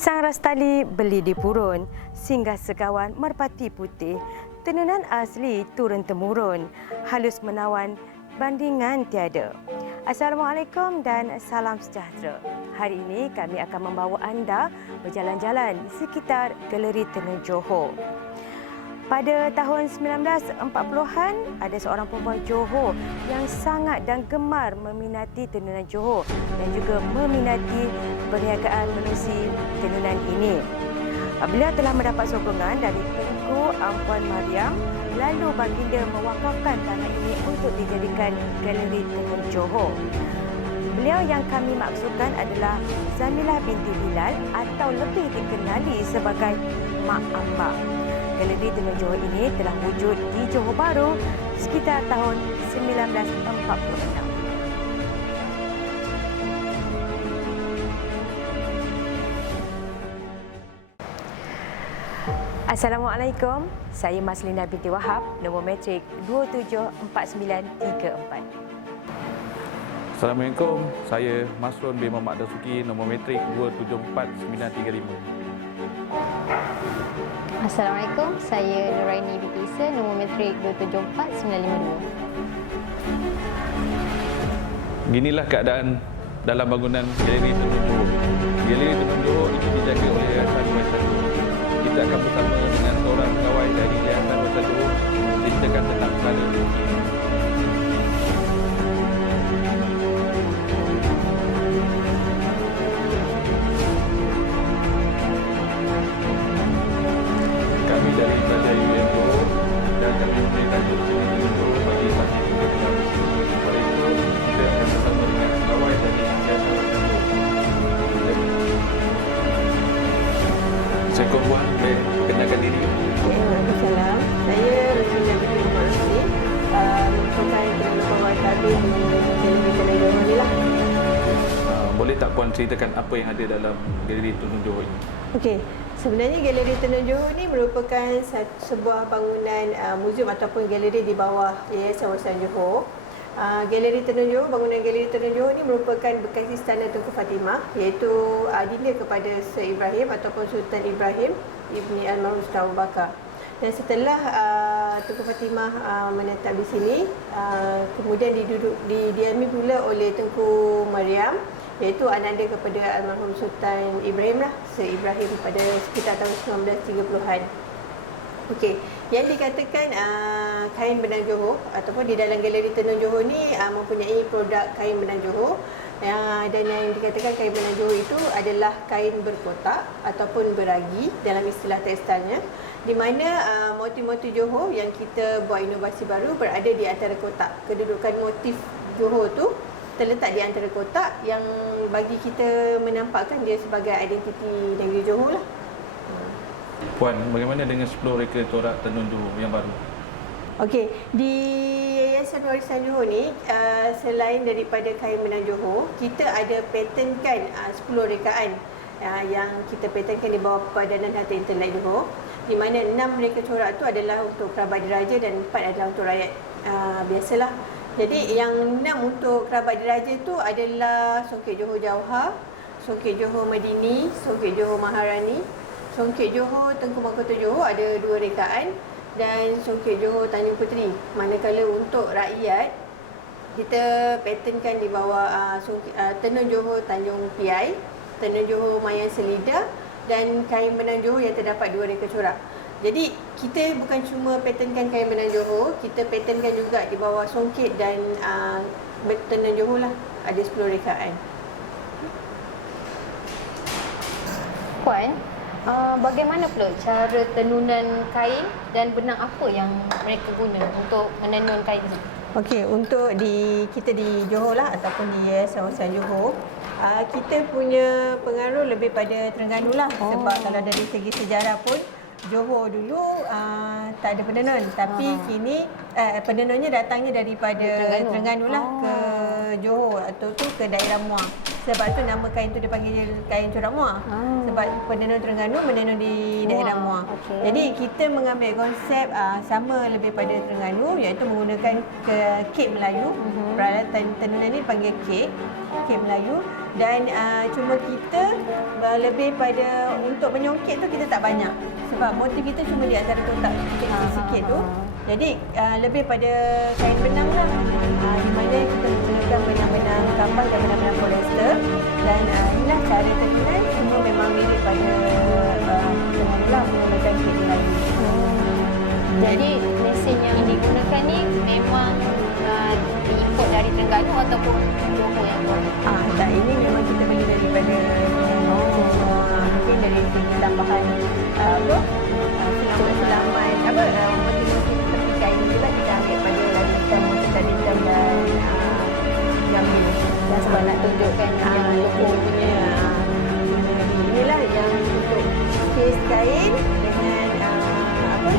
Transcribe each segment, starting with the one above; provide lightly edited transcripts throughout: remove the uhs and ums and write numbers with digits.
Pisang rastali beli di purun, singgah sekawan merpati putih, tenunan asli turun-temurun, halus menawan bandingan tiada. Assalamualaikum dan salam sejahtera. Hari ini kami akan membawa anda berjalan-jalan di sekitar Galeri Tenun Johor. Pada tahun 1940-an, ada seorang perempuan Johor yang sangat dan gemar meminati tenunan Johor dan juga meminati perniagaan menerusi tenunan ini. Beliau telah mendapat sokongan dari Tengku Ampuan Mariam, lalu baginda mewakafkan tanah ini untuk dijadikan Galeri Tenun Johor. Beliau yang kami maksudkan adalah Zamilah binti Bilal atau lebih dikenali sebagai Mak Amba. Galeri Tenun Johor ini telah wujud di Johor Bahru sekitar tahun 1946. Assalamualaikum, saya Maslina binti Wahab, nombor matrik 274934. Assalamualaikum, saya Masrun bin Muhammad Dasuki, nombor matrik 274935. Assalamualaikum, saya Nuraini binti Isa, nombor matrik 274952. Ginilah keadaan dalam bangunan Galeri Tenun Johor. Galeri Tenun Johor itu dijaga oleh Yayasan Waisan Johor. Kita akan bersama dengan seorang pegawai dari Yayasan Waisan Johor ceritakan tentang perkara ini. Kami dari Pelajar UM Johor dan kami memberikan Galeri Tenun Johor bagi pagi tiga bulan. Oleh itu, kita akan bersama dengan pegawai dari Yayasan Waisan Johor. Assalamualaikum Puan, boleh kenalkan diri? Waalaikumsalam. Saya Rosina binti Muhammad Rosli, merupakan Ketua Pegawai Tabir di Galeri Tenun Johor ni lah. Boleh tak Puan ceritakan apa yang ada dalam Galeri Tenun Johor ini? Okey, sebenarnya Galeri Tenun Johor ni merupakan sebuah bangunan muzium ataupun galeri di bawah Yayasan Waisan Johor. Galeri Tenun Johor, bangunan Galeri Tenun Johor ni merupakan bekas istana Tengku Fatimah, iaitu adinda kepada Sir Ibrahim ataupun Sultan Ibrahim Ibni Almarhum Sultan Abu Bakar. Dan setelah Tengku Fatimah menetap di sini, kemudian didiami pula oleh Tengku Mariam, iaitu ananda kepada Almarhum Sultan Ibrahim lah, Sir Ibrahim pada sekitar tahun 1930-an. Okey, yang dikatakan kain benang Johor ataupun di dalam Galeri Tenun Johor ni mempunyai produk kain benang Johor, dan yang dikatakan kain benang Johor itu adalah kain berkotak ataupun beragi dalam istilah tekstilnya, di mana motif-motif Johor yang kita buat inovasi baru berada di antara kotak. Kedudukan motif Johor tu terletak di antara kotak yang bagi kita menampakkan dia sebagai identiti negeri Johor lah. Puan, bagaimana dengan 10 reka corak tenun Johor yang baru? Okey, di Yayasan Warisan Johor ni, selain daripada kain benang Johor, kita ada patenkan 10 rekaan yang kita patenkan di bawah Padanan Harta Intelek Johor, di mana 6 reka corak tu adalah untuk kerabat diraja dan 4 adalah untuk rakyat biasalah. Jadi yang 6 untuk kerabat diraja tu adalah Songket Johor Jauhar, Songket Johor Madini, Songket Johor Maharani, Songket Johor Tengku Mahkota Johor ada 2 rekaan, dan Songket Johor Tanjung Puteri. Manakala untuk rakyat, kita patenkan di bawah Tenun Johor Tanjung Piai, Tenun Johor Mayan Selida dan kain benang Johor yang terdapat 2 reka corak. Jadi kita bukan cuma patenkan kain benang Johor, kita patenkan juga di bawah Songket dan Tenun Johor lah, ada 10 rekaan. Puan, bagaimana pula cara tenunan kain dan benang apa yang mereka guna untuk menenun kain itu? Okey, untuk kita di Johor lah ataupun di Yayasan Waisan Johor, kita punya pengaruh lebih pada Terengganu lah. Sebab kalau dari segi sejarah pun Johor dulu tak ada penenun, tapi kini penenunnya datangnya daripada Terengganu lah ke Johor atau tu ke daerah Muar. Sebab tu nama kain tu dipanggil kain corak Muar. Sebab penenun Terengganu menenun di daerah Muar. Jadi kita mengambil konsep sama lebih pada Terengganu, iaitu menggunakan kek Melayu. Peralatan tenunan ni panggil kek Melayu. dan cuma kita lebih pada untuk menyongkit tu kita tak banyak. Sebab motif kita cuma di antara kotak sikit tu. Jadi lebih pada kain benang lah. Di mana kita menggunakan benang-benang kapas dan benang-benang polyester. Dan inilah cara tenunan semua memang mirip pada menggunakan kit lagi. Jadi mesin yang digunakan ni memang diimport dari Terengganu ataupun Johor yang buat? Tak, ini memang kita beli daripada mungkin dari segi tambahan selamat motif-motif seperti kain ni lah kita ambil pada hitam, tadi hitam dan jambil. Dan sebab nak tunjukkan yang logo punya. Inilah yang untuk case kain dengan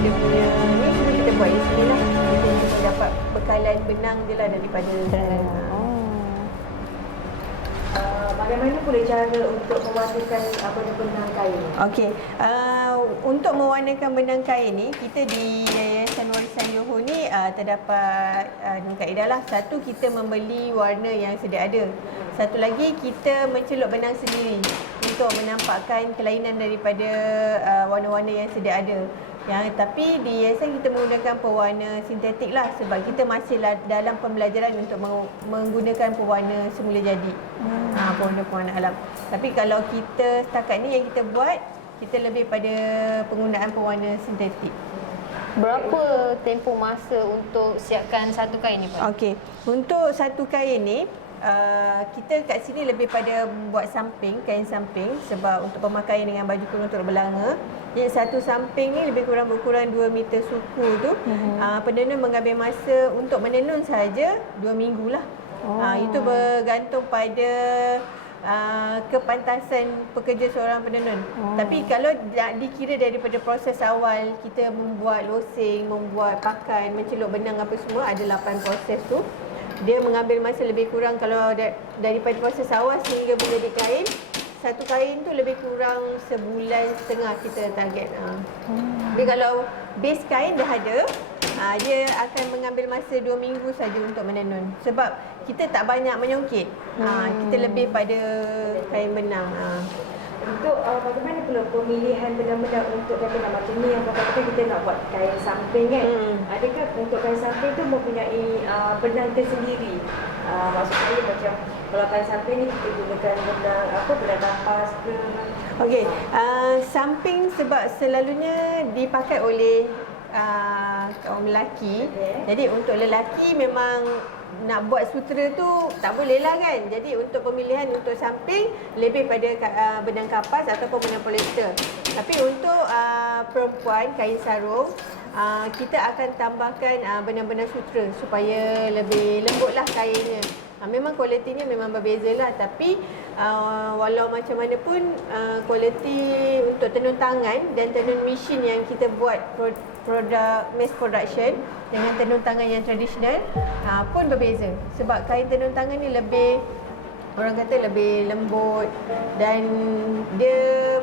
dia punya ni kita buat di sini lah. Kita dapat bekalan benang je lah daripada Bagaimana pula cara untuk mewarnakan benang kain? Okey, untuk mewarnakan benang kain ni, kita di Yayasan Warisan Johor ni terdapat dua kaedah lah. Satu, kita membeli warna yang sedia ada. Satu lagi, kita mencelup benang sendiri untuk menampakkan kelainan daripada warna-warna yang sedia ada. Tapi di yayasan kita menggunakan pewarna sintetik lah sebab kita masih dalam pembelajaran untuk menggunakan pewarna semula jadi. Pewarna alam. Tapi kalau kita setakat ni yang kita buat, kita lebih pada penggunaan pewarna sintetik. Berapa tempoh masa untuk siapkan satu kain ni, Pak? Okey, untuk satu kain ni kita kat sini lebih pada buat samping, kain samping sebab untuk pemakaian dengan baju kurung untuk berbelanga. Jadi satu samping ni lebih kurang berkurang 2 meter suku tu. Penenun mengambil masa untuk menenun saja 2 minggu lah. Itu bergantung pada kepantasan pekerja seorang penenun. Tapi kalau dikira daripada proses awal kita membuat losing, membuat pakan, mencelup benang apa semua, ada 8 proses tu. Dia mengambil masa lebih kurang kalau daripada proses awal sehingga menjadi kain. Satu kain tu lebih kurang sebulan setengah kita target. Tapi kalau base kain dah ada, dia akan mengambil masa 2 minggu saja untuk menenun. Sebab kita tak banyak menyongkit. Kita lebih pada kain benang. Untuk bagaimana pula pemilihan benang-benang untuk benang macam ni yang katakan kita nak buat kain samping kan? Adakah untuk kain samping tu mempunyai benang tersendiri? Maksud saya macam kalau kain samping ni kita gunakan benang benang kapas ke? Okey, samping sebab selalunya dipakai oleh kaum lelaki. Jadi untuk lelaki memang nak buat sutera tu tak boleh lah kan. Jadi untuk pemilihan untuk samping lebih pada benang kapas ataupun benang polyester. Tapi untuk perempuan kain sarung, kita akan tambahkan benang-benang sutera supaya lebih lembut lah kainnya. Memang kualitinya memang berbeza lah. Tapi walau macam mana pun kualiti untuk tenun tangan dan tenun mesin yang kita buat produk mass production dengan tenun tangan yang tradisional pun berbeza. Sebab kain tenun tangan ni lebih, orang kata lebih lembut dan dia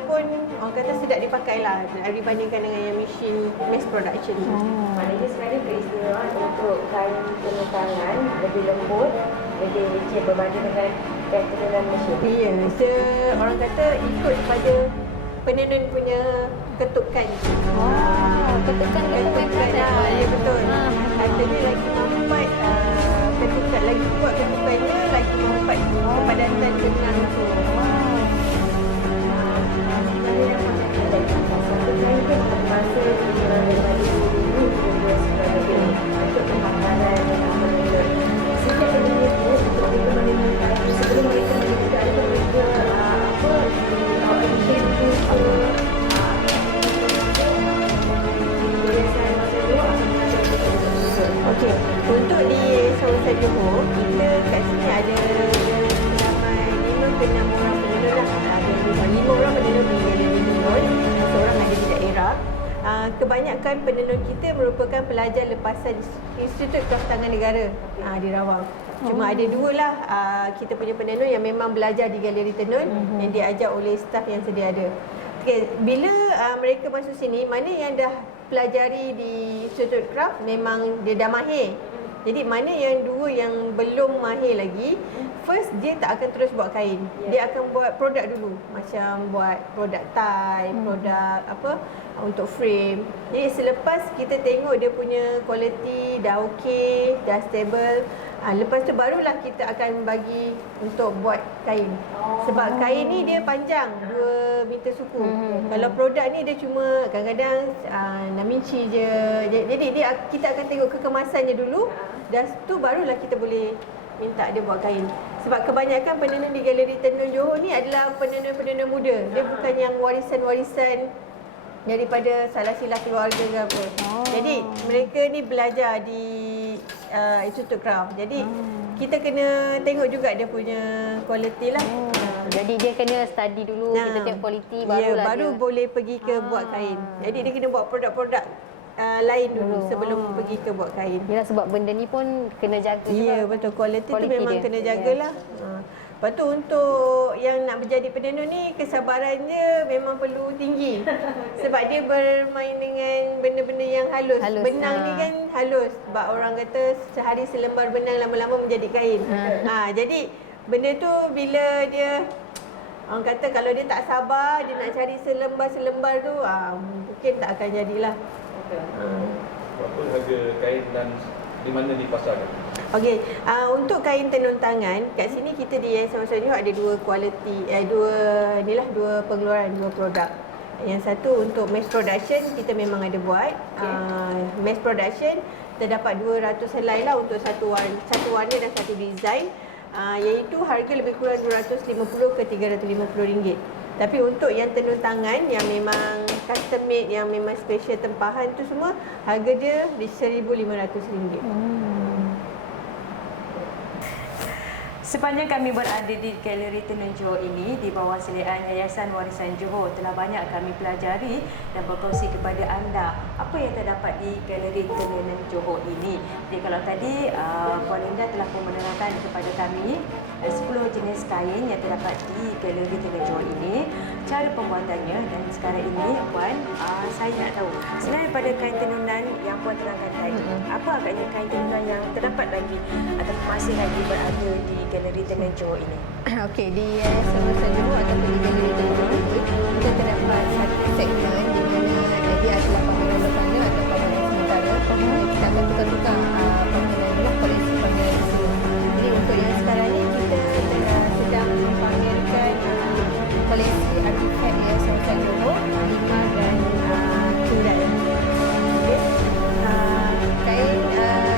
pun orang kata sedap dipakai lah dibandingkan dengan yang mesin mass production. Maknanya sekarang keistimewaan untuk kain tenun tangan lebih lembut, lebih licin berbanding dengan kain tenunan mesin. Ya, orang kata ikut pada penenun punya ketukan. Ketukan lah. Ya betul. Katanya lagi mempat ketukan, lagi kuat ketukannya, lagi mempat kepadatan benang tu. Satu kain tu masa kurang daripada 2 lebih untuk pembakaran penenun. Sejak penenun tu untuk mereka menenun kain sebelum mereka menenun kain tu mereka edition tu Okey, untuk di Warisan Johor, kita kat sini ada ramai 5 ke 6 orang penenun lah. Ada 5 orang penenun di Galeri Tenun, seorang ada di daerah. Kebanyakan penenun kita merupakan pelajar lepasan Institut Kraftangan Negara di Rawang. Cuma ada 2 lah kita punya penenun yang memang belajar di Galeri Tenun yang diajar oleh staf yang sedia ada. Okay, bila mereka masuk sini, mana yang dah pelajari di Institut Kraft memang dia dah mahir. Jadi mana yang 2 yang belum mahir lagi, first dia tak akan terus buat kain. Dia akan buat produk dulu. Macam buat produk tie, produk apa untuk frame. Jadi selepas kita tengok dia punya kualiti dah okey, dah stable, lepas tu barulah kita akan bagi untuk buat kain. Sebab kain ni dia panjang 2 meter suku. Kalau produk ni dia cuma kadang-kadang 6 inci je. Jadi kita akan tengok kekemasannya dulu. Dan tu barulah kita boleh minta dia buat kain. Sebab kebanyakan penenun di Galeri Tenun Johor ni adalah penenun-penenun muda. Dia bukan yang warisan-warisan daripada salah silap keluarga ke apa. Jadi mereka ni belajar di Institute Craft. Jadi kita kena tengok juga dia punya kualiti lah. Jadi dia kena study dulu, kita tengok kualiti barulah baru dia boleh pergi ke buat kain. Jadi dia kena buat produk-produk lain dulu sebelum pergi ke buat kain. Yalah, sebab benda ni pun kena jaga juga. Ya, betul. Kualiti tu Kualiti memang dia. kena jagalah. Lepas tu untuk yang nak menjadi penenun ni, kesabaran dia memang perlu tinggi. Sebab dia bermain dengan benda-benda yang halus. Benang ni kan halus. Sebab orang kata sehari selembar benang lama-lama menjadi kain. Jadi benda tu bila dia, orang kata kalau dia tak sabar, dia nak cari selembar-selembar tu, mungkin tak akan jadilah. Berapa harga kain dan di mana dipasarkan? Okey, untuk kain tenun tangan, kat sini kita di Yayasan Warisan Johor ada dua kualiti, dua pengeluaran, dua produk. Yang satu untuk mass production, kita memang ada buat. Mass production, kita dapat 200 helai lah untuk satu warna dan satu design. Iaitu harga lebih kurang 250 ke 350 ringgit. Tapi untuk yang tenun tangan yang memang custom made, yang memang special tempahan tu semua, harga dia di RM1,500. Sepanjang kami berada di Galeri Tenun Johor ini, di bawah seliaan Yayasan Warisan Johor, telah banyak kami pelajari dan berkongsi kepada anda apa yang terdapat di Galeri Tenun Johor ini. Jadi kalau tadi Puan Linda telah pun menerangkan kepada kami 10 jenis kain yang terdapat di Galeri Tenun Johor ini, cara pembuatannya, dan sekarang ini Puan, saya nak tahu selain daripada kain tenunan yang Puan terangkan tadi, apa agaknya kain tenunan yang terdapat lagi atau masih lagi berada di Galeri Tenun Johor ini? Okey, di Yayasan Warisan Johor ataupun di Galeri Tenun Johor ini, kita terdapat satu segmen di mana dia adalah pameran bersama atau pameran sementara. Kita akan tukar-tukar pameran dulu, koleksi pameran itu. Jadi untuk yang sekarang ni, kita sedang mempamerkan koleksi artifak Yayasan Warisan Johor, Lima dan Cindai. Kain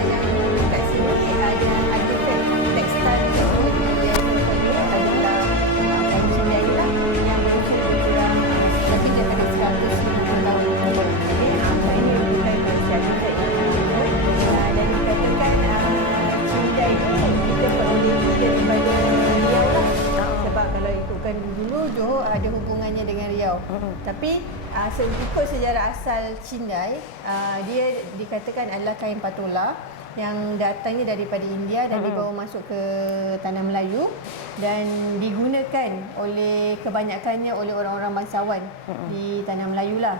yang kat sini ada artifak tekstil Johor di Yayasan Warisan Johor adalah kain Cindai lah yang berusia lebih kurang lebih daripada 150 tahun. Kain ini bukan koleksi artifak yang ada dan dikatakan Cindai ni kita perolehi daripada Riau lah. Sebab kalau ikutkan dulu Johor ada hubungannya dengan Riau. Tapi ikut sejarah asal Cindai, dia dikatakan adalah kain patola yang datangnya daripada India dan dibawa masuk ke tanah Melayu dan digunakan oleh kebanyakannya oleh orang-orang bangsawan di tanah Melayu lah.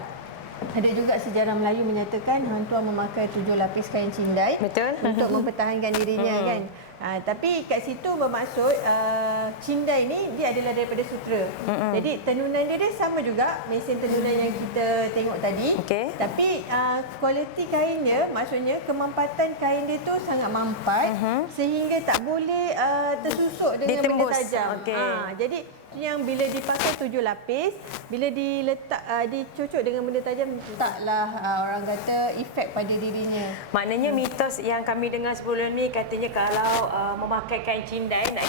Ada juga sejarah Melayu menyatakan Hang Tuah memakai 7 lapis kain Cindai untuk mempertahankan dirinya kan. Tapi kat situ bermaksud Cindai ni dia adalah daripada sutera. Jadi tenunan dia sama juga mesin tenunan yang kita tengok tadi. Tapi kualiti kainnya, maksudnya kemampatan kain dia tu sangat mampat sehingga tak boleh tersusuk dengan benda tajam. Jadi yang bila dipakai 7 lapis, bila diletak dicocok dengan benda tajam, taklah orang kata efek pada dirinya. Maknanya mitos yang kami dengar sebelum ni katanya kalau memakai kain Cindai nak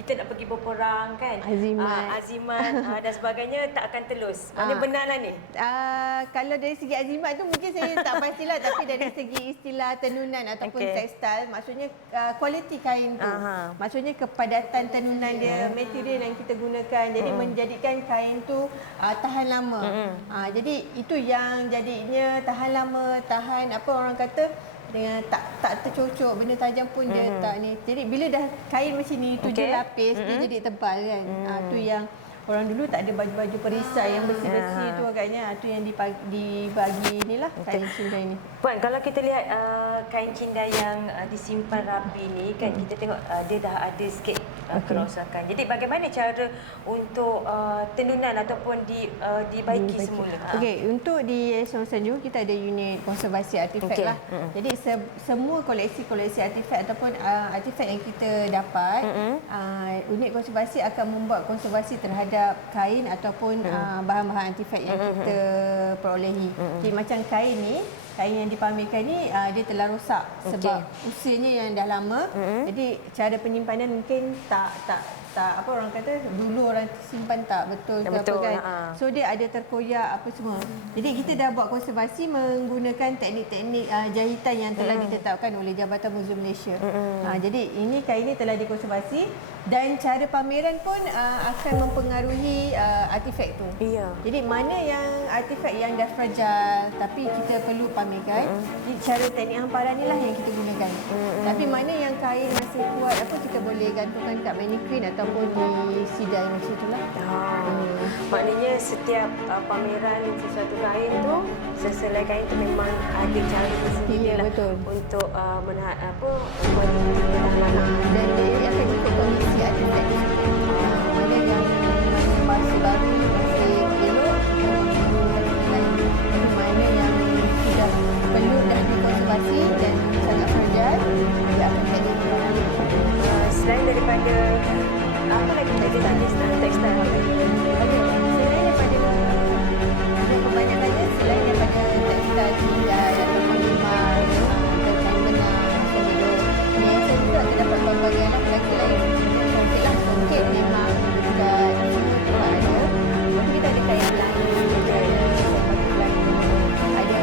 kita nak pergi berperang kan, azimat dan sebagainya tak akan telus. Maknanya benar lah ni. Kalau dari segi azimat tu mungkin saya tak pastilah, tapi dari segi istilah tenunan ataupun tekstil, maksudnya kualiti kain tu. Maksudnya kepadatan tenunan dia, material yang kita gunakan, jadi menjadikan kain tu tahan lama. Jadi itu yang jadinya tahan lama, tahan apa orang kata dengan tak tercocok benda tajam pun dia tak ni. Jadi bila dah kain macam ni 7 lapis dia jadi tebal kan. Tu yang orang dulu tak ada baju-baju perisai yang bersih-bersih tu agaknya. Tu yang dibagi inilah kain cindai ni. Puan, kalau kita lihat kain cindai yang disimpan rapi ni kan, kita tengok dia dah ada sikit kerosakan. Jadi bagaimana cara untuk tenunan ataupun dibaiki semula? Okey, untuk di Yayasan Wawasan Johor kita ada unit konservasi artifak lah. Jadi semua koleksi-koleksi artifak ataupun artifak yang kita dapat, unit konservasi akan membuat konservasi terhadap kain ataupun bahan-bahan artifak yang kita perolehi. Jadi macam kain ni, kain yang dipamerkan ni dia telah rosak sebab usianya yang dah lama. Jadi cara penyimpanan mungkin tak apa orang kata dulu orang simpan tak betul ke apa kan. So dia ada terkoyak apa semua. Jadi kita dah buat konservasi menggunakan teknik-teknik jahitan yang telah ditetapkan oleh Jabatan Muzium Malaysia. Jadi ini kain ni telah dikonservasi dan cara pameran pun akan mempengaruhi artifak tu. Jadi mana yang artifak yang dah fragile tapi kita perlu pamerkan, cara teknik hamparan ni lah yang kita gunakan. Tapi mana yang kain masih kuat apa kita boleh gantungkan kat mannequin ataupun di sidai macam itulah. Maknanya setiap pameran sesuatu kain tu, seselai kain tu memang ada cara tersendiri lah untuk kualiti ketahanan. Dan dia akan ikut kondisi artifak tu. Mana yang masih baru, masih elok, mana yang sudah perlu dah dikonservasi dan sangat fragile, dia akan jadi barang. Selain daripada apa lagi jenis tekstil apa lagi? Selain daripada kebanyakannya selain daripada tekstil cindai ataupun limat dan kain benang kemudian biasa juga terdapat pelbagai anak lelaki lain. Cantiklah songket memang dan semua tempat ada. Tapi kita ada kain lain, ada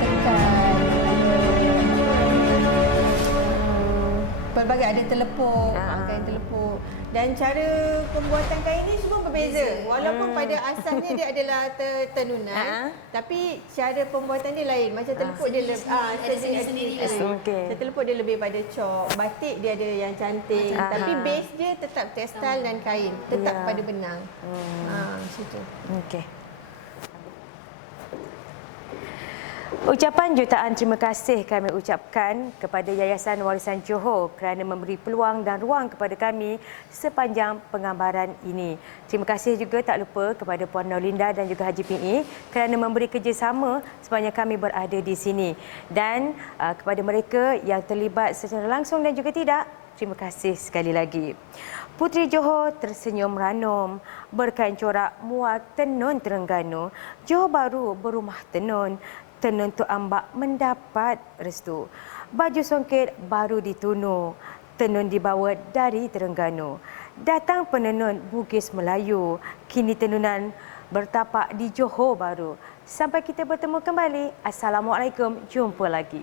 tekan, pelbagai ada telepuk, kain telepuk. Dan cara pembuatan kain ni semua berbeza. Walaupun pada asalnya dia adalah tenunan, tapi cara pembuatan dia lain. Macam telepuk dia sendiri. Telepuk dia lebih pada cok. Batik dia ada yang cantik, tapi base dia tetap tekstil dan kain, tetap pada benang. Macam tu. Okey. Ucapan jutaan terima kasih kami ucapkan kepada Yayasan Warisan Johor kerana memberi peluang dan ruang kepada kami sepanjang penggambaran ini. Terima kasih juga tak lupa kepada Puan Nolinda dan juga Haji PE kerana memberi kerjasama sepanjang kami berada di sini. Dan kepada mereka yang terlibat secara langsung dan juga tidak, terima kasih sekali lagi. Puteri Johor tersenyum ranum, berkain corak muat tenun Terengganu, Johor Bahru berumah tenun, tenun Tok Ambak mendapat restu. Baju songket baru ditunu, tenun dibawa dari Terengganu. Datang penenun Bugis Melayu, kini tenunan bertapak di Johor Bahru. Sampai kita bertemu kembali. Assalamualaikum, jumpa lagi.